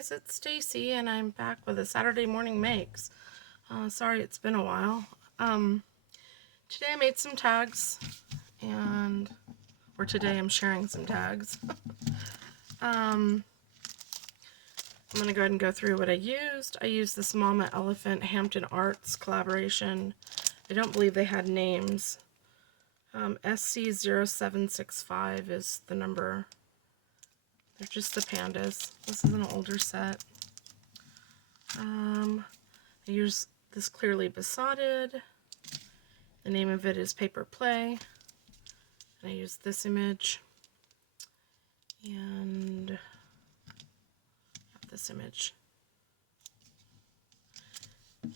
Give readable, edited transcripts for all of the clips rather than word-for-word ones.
guys, it's Stacey and I'm back with a Saturday morning makes. Sorry it's been a while. Today I made some tags or today I'm sharing some tags. I'm going to go ahead and go through what I used. I used this Mama Elephant Hampton Arts collaboration. I don't believe they had names. SC0765 is the number. They're just the pandas. This is an older set. I use this Clearly Besotted. The name of it is Paper Play. And I use this image. And this image.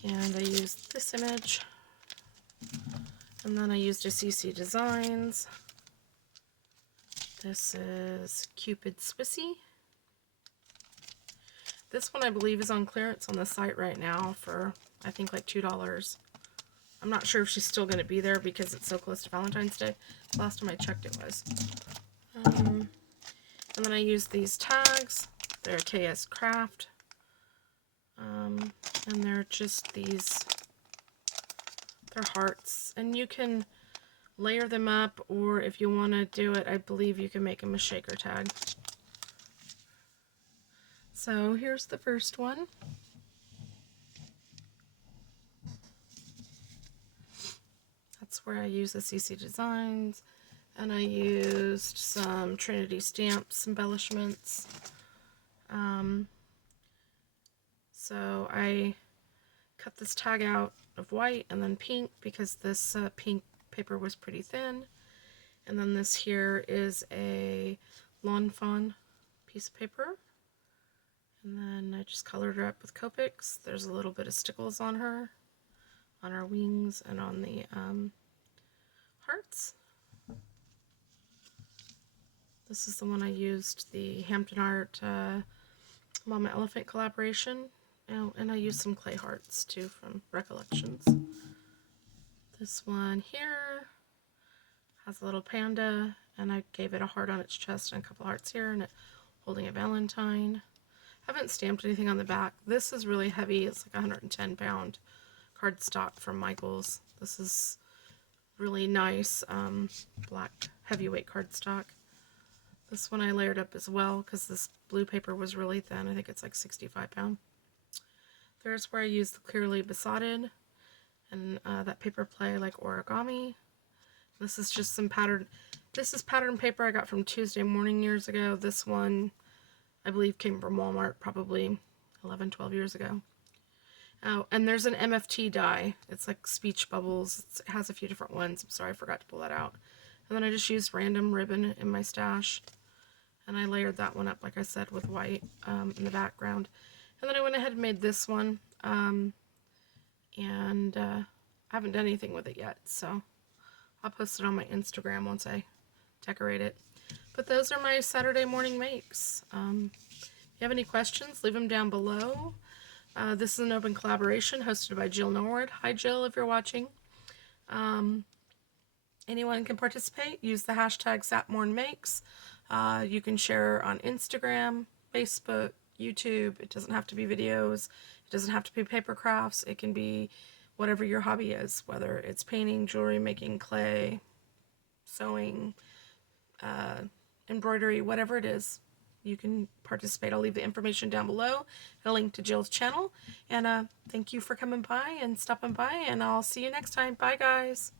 And I used this image. And then I used a CC Designs. This is Cupid Swissy. This one I believe is on clearance on the site right now for I think like $2. I'm not sure if she's still going to be there because it's so close to Valentine's Day. Last time I checked it was. And then I used these tags. They're KS Craft. And they're just these, they're hearts. And you can layer them up, or if you want to do it, I believe you can make them a shaker tag. So here's the first one. That's where I use the CC Designs, and I used some Trinity Stamps embellishments. So I cut this tag out of white and then pink because this pink paper was pretty thin. And then this here is a Lawn Fawn piece of paper. And then I just colored her up with Copics. There's a little bit of stickles on her, on her wings, and on the hearts. This is the one I used, the Hampton Art Mama Elephant collaboration. Oh, and I used some clay hearts too from Recollections. This one here has a little panda, and I gave it a heart on its chest and a couple hearts here, and it holding a Valentine. I haven't stamped anything on the back. This is really heavy. It's like 110-pound cardstock from Michaels. This is really nice black heavyweight cardstock. This one I layered up as well because this blue paper was really thin. I think it's like 65 pound. There's where I used the Clearly Besotted and that Paper Play like origami. This is just some pattern. This is pattern paper I got from Tuesday Morning years ago. This one I believe came from Walmart probably 11, 12 years ago. Oh, and there's an MFT die. It's like speech bubbles. It has a few different ones. I'm sorry, I forgot to pull that out. And then I just used random ribbon in my stash. And I layered that one up, like I said, with white in the background. And then I went ahead and made this one. I haven't done anything with it yet, so I'll post it on my Instagram once I decorate it. But those are my Saturday morning makes. If you have any questions, leave them down below. This is an open collaboration hosted by Jill Norwood. Hi Jill, if you're watching. Anyone can participate. Use the hashtag satmornmakes. You can share on Instagram, Facebook, YouTube. It doesn't have to be videos. It doesn't have to be paper crafts. It can be whatever your hobby is, whether it's painting, jewelry making, clay, sewing, embroidery, whatever it is. You can participate. I'll leave the information down below and a link to Jill's channel. And thank you for coming by and stopping by, and I'll see you next time. Bye, guys.